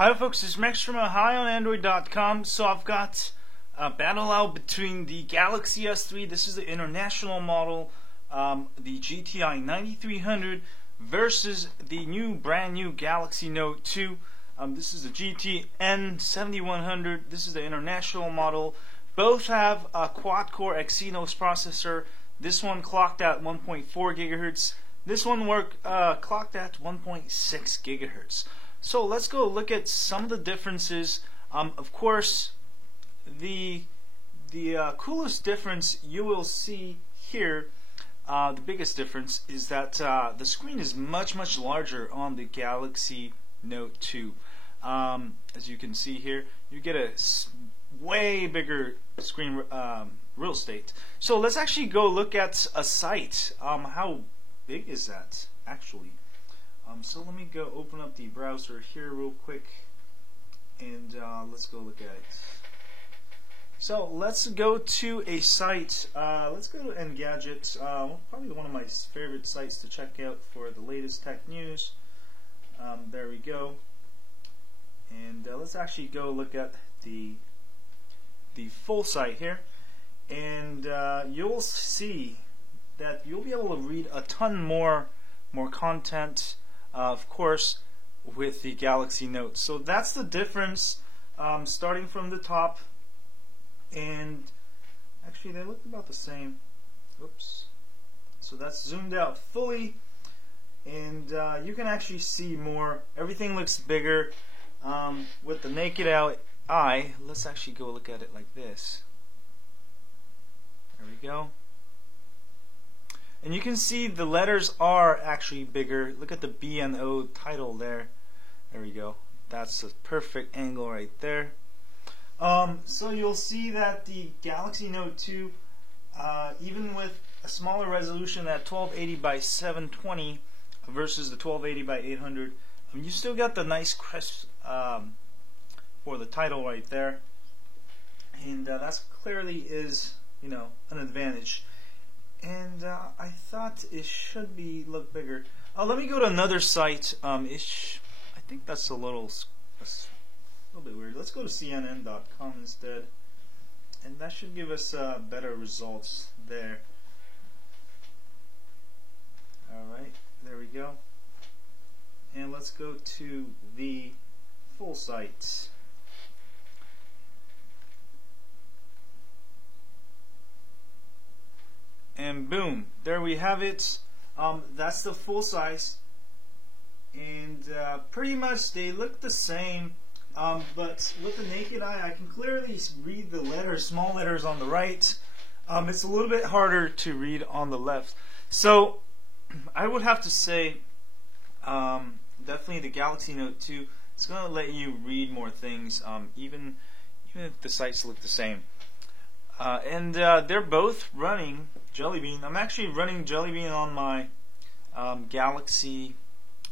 Hi folks, it's Max from HiOnAndroid.com. So I've got a battle out between the Galaxy S3, this is the international model, the GTI 9300 versus the brand new Galaxy Note 2. This is the GTN 7100, this is the international model. Both have a quad-core Exynos processor. This one clocked at 1.4 gigahertz. This one clocked at 1.6 gigahertz. So let's go look at some of the differences. Of course, the coolest difference you will see here, the biggest difference, is that the screen is much larger on the Galaxy Note 2. As you can see here, you get a way bigger screen real estate. So let's actually go look at a site. How big is that actually? So let me go open up the browser here real quick, and let's go look at it. So let's go to a site. Let's go to Engadget, probably one of my favorite sites to check out for the latest tech news. There we go. And let's actually go look at the full site here, and you'll see that you'll be able to read a ton more content, of course, with the Galaxy Note. So that's the difference, starting from the top, and actually they look about the same. Oops. So that's zoomed out fully, and you can actually see more. Everything looks bigger with the naked eye. Let's actually go look at it like this. There we go. And you can see the letters are actually bigger. Look at the B and O title there. There we go. That's a perfect angle right there. So you'll see that the Galaxy Note 2, even with a smaller resolution at 1280 by 720 versus the 1280 by 800, you still got the nice crisp for the title right there, and that clearly is, an advantage. And I thought it should look bigger. Let me go to another site. I think that's a little bit weird. Let's go to CNN.com instead, and that should give us better results there. Alright, there we go. And let's go to the full site. And boom, there we have it. That's the full size, and pretty much they look the same, but with the naked eye I can clearly read the letters, small letters on the right. It's a little bit harder to read on the left. So I would have to say definitely the Galaxy Note 2 is going to let you read more things, even if the sites look the same. And they're both running Jelly Bean. I'm actually running Jelly Bean on my Galaxy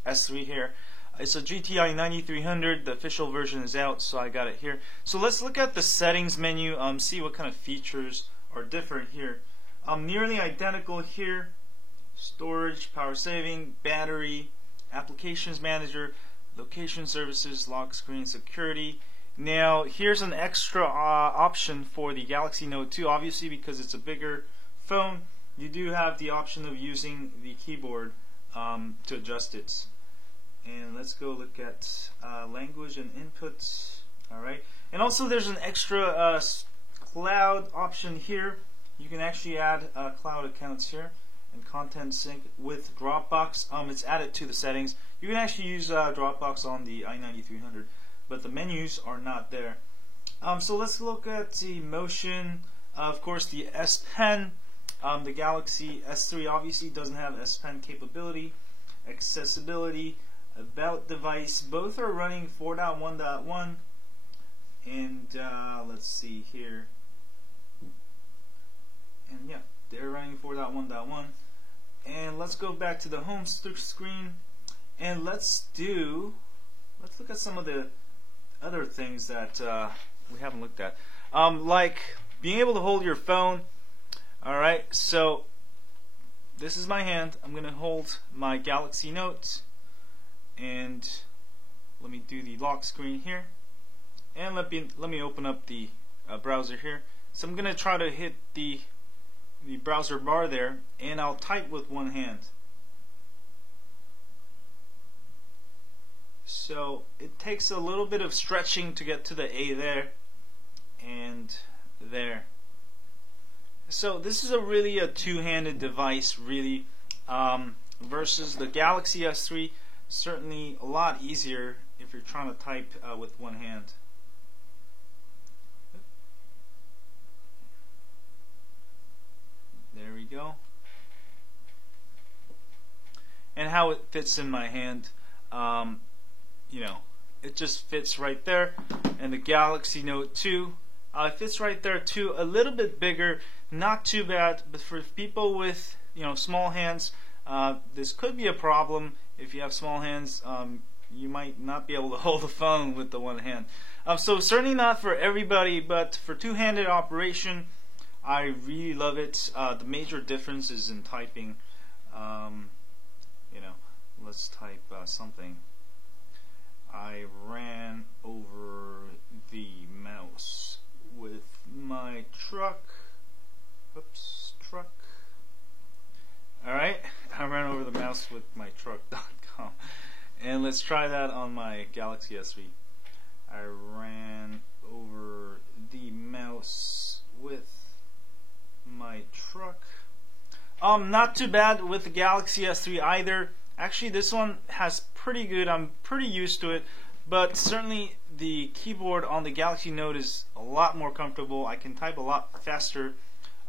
S3 here. It's a GTI 9300. The official version is out, so I got it here. So let's look at the settings menu, see what kind of features are different here. Nearly identical here. Storage, power saving, battery, applications manager, location services, lock screen, security. Now here's an extra option for the Galaxy Note 2. Obviously, because it's a bigger phone, you do have the option of using the keyboard to adjust it. And let's go look at language and inputs. Alright, and also there's an extra cloud option here. You can actually add cloud accounts here, and content sync with Dropbox. It's added to the settings. You can actually use Dropbox on the i9300, but the menus are not there. So let's look at the motion. Of course, the S Pen. The Galaxy S3 obviously doesn't have S Pen capability. Accessibility, about device, both are running 4.1.1. And let's see here. And yeah, they're running 4.1.1. And let's go back to the home screen, and let's look at some of the other things that we haven't looked at, like being able to hold your phone. Alright, so this is my hand. I'm going to hold my Galaxy Note, and let me do the lock screen here, and let me open up the browser here. So I'm gonna try to hit the browser bar there, and I'll type with one hand. So it takes a little bit of stretching to get to the A there and there. So this is really a two-handed device, really, versus the Galaxy S3. Certainly a lot easier if you're trying to type with one hand. There we go. And how it fits in my hand, you know, it just fits right there. And the Galaxy Note 2 it fits right there too. A little bit bigger, not too bad, but for people with small hands, this could be a problem. If you have small hands, you might not be able to hold the phone with the one hand. So certainly not for everybody, but for two-handed operation, I really love it. The major difference is in typing. Let's type something. I ran over the mouse with my truck. Oops, truck. Alright, I ran over the mouse with my truck.com. And let's try that on my Galaxy S3. I ran over the mouse with my truck. Not too bad with the Galaxy S3 either. Actually, this one has pretty good. I'm pretty used to it, but certainly the keyboard on the Galaxy Note is a lot more comfortable. I can type a lot faster.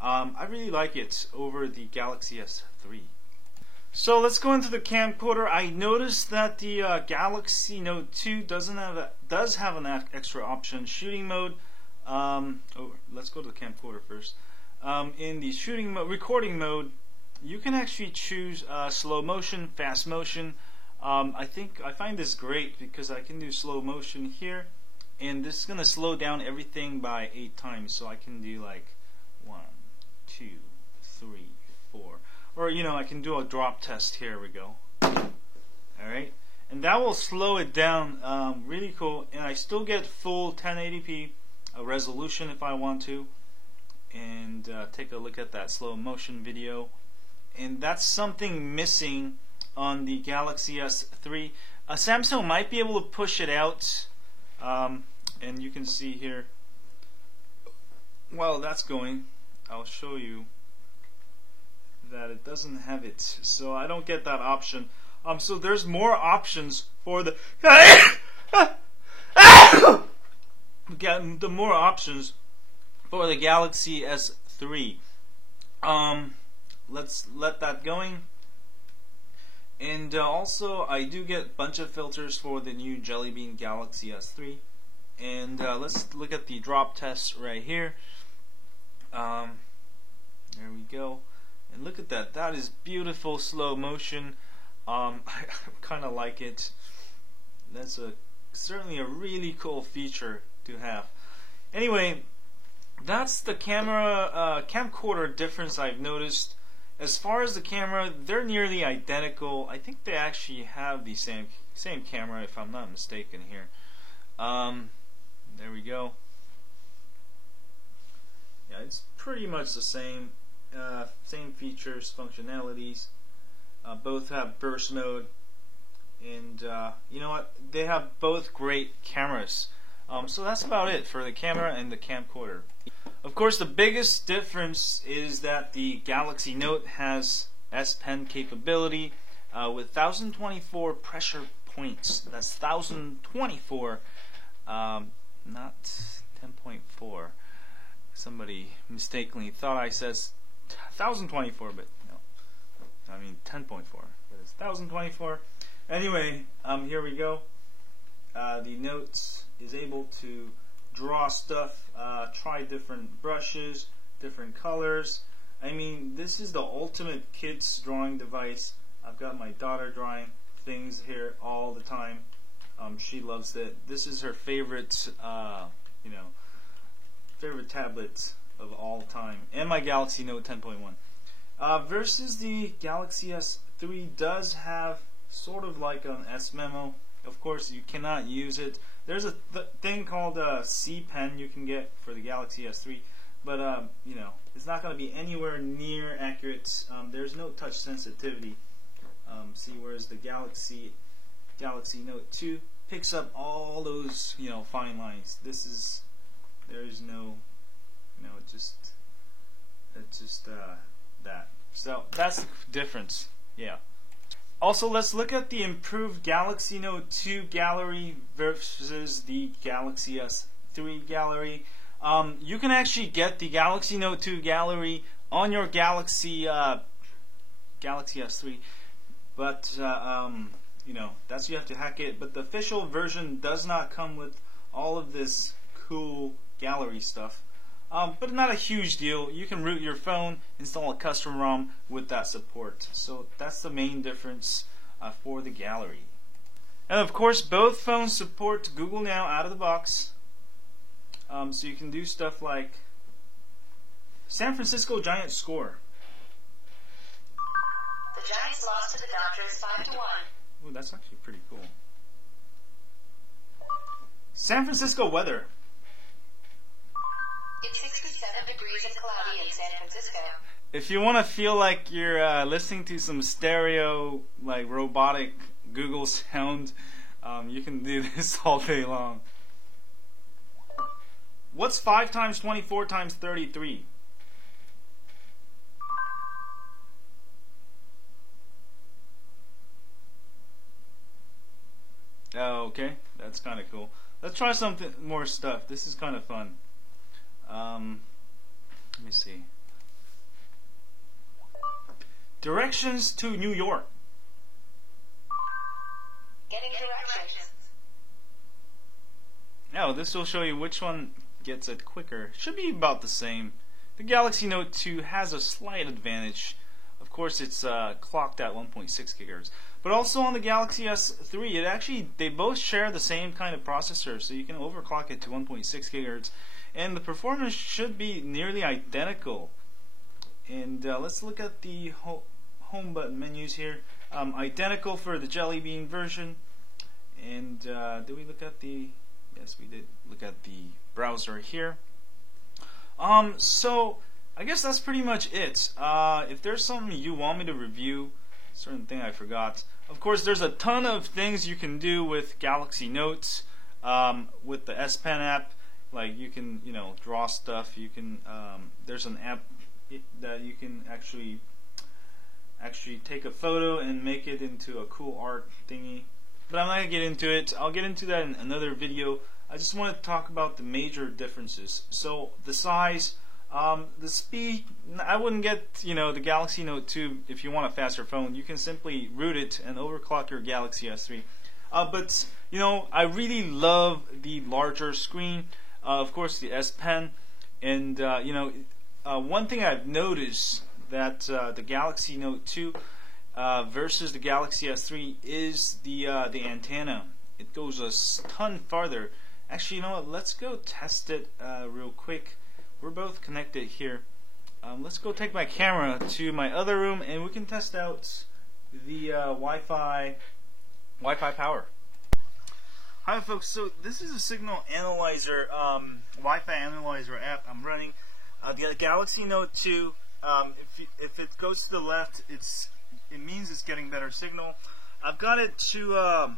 I really like it over the Galaxy S3. So let's go into the camcorder. I noticed that the Galaxy Note 2 does have an extra option, shooting mode. Let's go to the camcorder first. In the recording mode, you can actually choose slow motion, fast motion. I find this great because I can do slow motion here, and this is going to slow down everything by 8 times. So I can do like 1, 2, 3, 4, or I can do a drop test. Here we go. Alright, and that will slow it down. Really cool, and I still get full 1080p resolution if I want to. And take a look at that slow motion video. And that's something missing on the Galaxy S3. Samsung might be able to push it out, and you can see here while that's going, I'll show you that it doesn't have it, so I don't get that option. So there's more options for the more options for the Galaxy S3. Let's let that going. And also, I do get a bunch of filters for the new Jelly Bean Galaxy S3. And let's look at the drop test right here. There we go. And look at that. That is beautiful slow motion. I kind of like it. That's certainly a really cool feature to have. Anyway, that's the camcorder difference I've noticed. As far as the camera, they're nearly identical. I think they actually have the same camera, if I'm not mistaken here. There we go. Yeah, it's pretty much the same. Same features, functionalities. Both have burst mode, and you know what? They have both great cameras. So that's about it for the camera and the camcorder. Of course, the biggest difference is that the Galaxy Note has S Pen capability with 1024 pressure points. That's 1024, not 10.4. Somebody mistakenly thought I said 1024, but no, I mean 10.4. But it's 1024. Anyway, here we go. The Note is able to draw stuff, try different brushes, different colors. I mean, this is the ultimate kids drawing device. I've got my daughter drawing things here all the time. She loves it. This is her favorite, favorite tablet of all time, and my Galaxy Note 10.1. Versus the Galaxy S3 does have sort of like an S Memo. Of course, you cannot use it. There's a thing called C Pen you can get for the Galaxy S3, but you know, it's not going to be anywhere near accurate. There's no touch sensitivity. See, whereas the Galaxy Note 2 picks up all those, you know, fine lines. There's no, you know, it's just that. So that's the difference. Yeah. Also, let's look at the improved Galaxy Note 2 gallery versus the Galaxy S3 gallery. You can actually get the Galaxy Note 2 gallery on your Galaxy S3, but you know, you have to hack it. But the official version does not come with all of this cool gallery stuff. But not a huge deal. You can root your phone, install a custom ROM with that support. So that's the main difference for the gallery. And of course, both phones support Google Now out of the box. So you can do stuff like San Francisco Giants score. The Giants lost to the Dodgers 5-1. Ooh, that's actually pretty cool. San Francisco weather. It's 67 degrees and cloudy in San Francisco. If you want to feel like you're listening to some stereo, like robotic Google sound, you can do this all day long. What's 5 times 24 times 33? Oh, okay, that's kind of cool. Let's try something more stuff. This is kind of fun. Let me see. Directions to New York. Getting directions. Now, this will show you which one gets it quicker. Should be about the same. The Galaxy Note 2 has a slight advantage. Of course, it's clocked at 1.6 gigahertz. But also on the Galaxy S3, they both share the same kind of processor, so you can overclock it to 1.6 gigahertz. And the performance should be nearly identical. And let's look at the home button menus here. Identical for the Jelly Bean version. And did we look at the... Yes, we did look at the browser here. So I guess that's pretty much it. If there's something you want me to review, certain thing I forgot. Of course, there's a ton of things you can do with Galaxy Notes, with the S Pen app. Like you can, you know, draw stuff. You can. There's an app that you can actually take a photo and make it into a cool art thingy. But I'm not gonna get into it. I'll get into that in another video. I just want to talk about the major differences. So the size, the speed. I wouldn't get, you know, the Galaxy Note 2 if you want a faster phone. You can simply root it and overclock your Galaxy S3. But you know, I really love the larger screen. Of course, the S Pen, and you know, one thing I've noticed that the Galaxy Note 2 versus the Galaxy S3 is the antenna. It goes a ton farther. Actually, you know what? Let's go test it real quick. We're both connected here. Let's go take my camera to my other room, and we can test out the Wi-Fi power. Hi folks, so this is a signal analyzer, Wi-Fi analyzer app I'm running. The Galaxy Note 2, if it goes to the left, it means it's getting better signal. I've got it to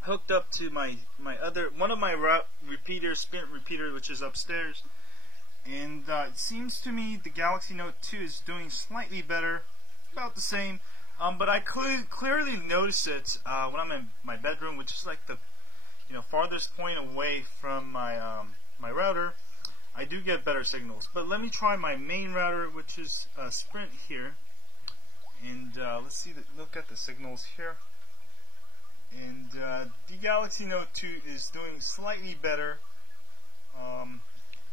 hooked up to one of my repeaters, Sprint repeater, which is upstairs. And it seems to me the Galaxy Note 2 is doing slightly better, about the same. But I clearly notice it when I'm in my bedroom, which is like the farthest point away from my my router. I do get better signals. But let me try my main router, which is Sprint here, and let's look at the signals here. And the Galaxy Note 2 is doing slightly better,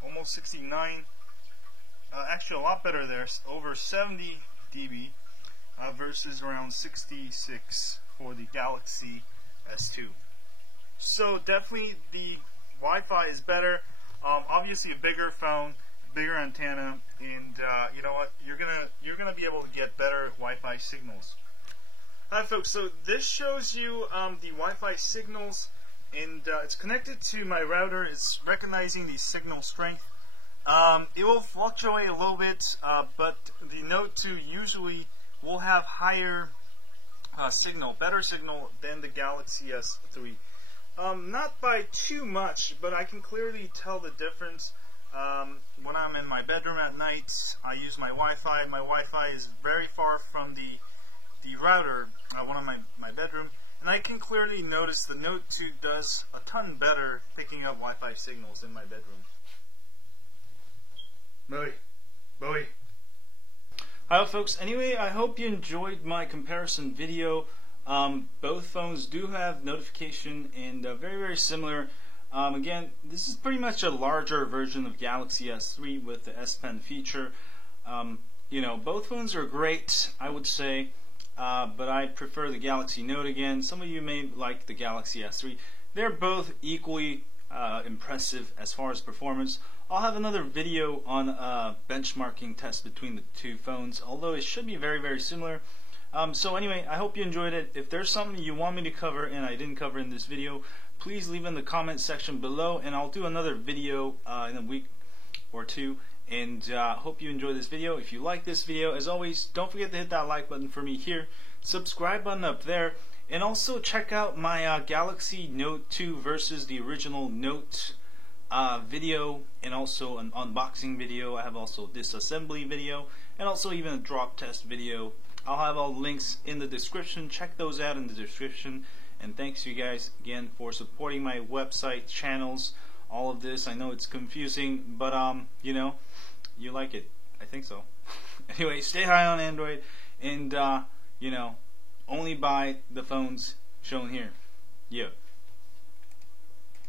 almost 69. Actually, a lot better there, over 70 dB. Versus around 66 for the Galaxy S2. So definitely the Wi-Fi is better. Obviously a bigger phone, bigger antenna, and you know what? You're gonna be able to get better Wi-Fi signals. Hi folks, so this shows you the Wi-Fi signals, and it's connected to my router. It's recognizing the signal strength. It will fluctuate a little bit, but the Note 2 usually will have higher signal, better signal than the Galaxy S3. Not by too much, but I can clearly tell the difference. When I'm in my bedroom at night, I use my Wi-Fi. My Wi-Fi is very far from the router, one of my bedroom, and I can clearly notice the Note 2 does a ton better picking up Wi-Fi signals in my bedroom. Bowie. Hi folks, anyway, I hope you enjoyed my comparison video. Both phones do have notification and very, very similar. Again, this is pretty much a larger version of Galaxy S3 with the S Pen feature. You know, both phones are great, I would say. But I prefer the Galaxy Note again. Some of you may like the Galaxy S3. They're both equally impressive as far as performance. I'll have another video on benchmarking test between the two phones, although it should be very, very similar. So anyway, I hope you enjoyed it. If there's something you want me to cover and I didn't cover in this video, please leave in the comment section below, and I'll do another video in a week or two. And hope you enjoy this video. If you like this video, as always, don't forget to hit that like button for me here, subscribe button up there, and also check out my Galaxy Note 2 versus the original Note video, and also an unboxing video. I have also disassembly video, and also even a drop test video. I'll have all the links in the description. Check those out in the description. And thanks you guys again for supporting my website, channels, all of this. I know it's confusing, but you know, you like it. I think so. Anyway, stay high on Android, and you know, only buy the phones shown here. Yeah.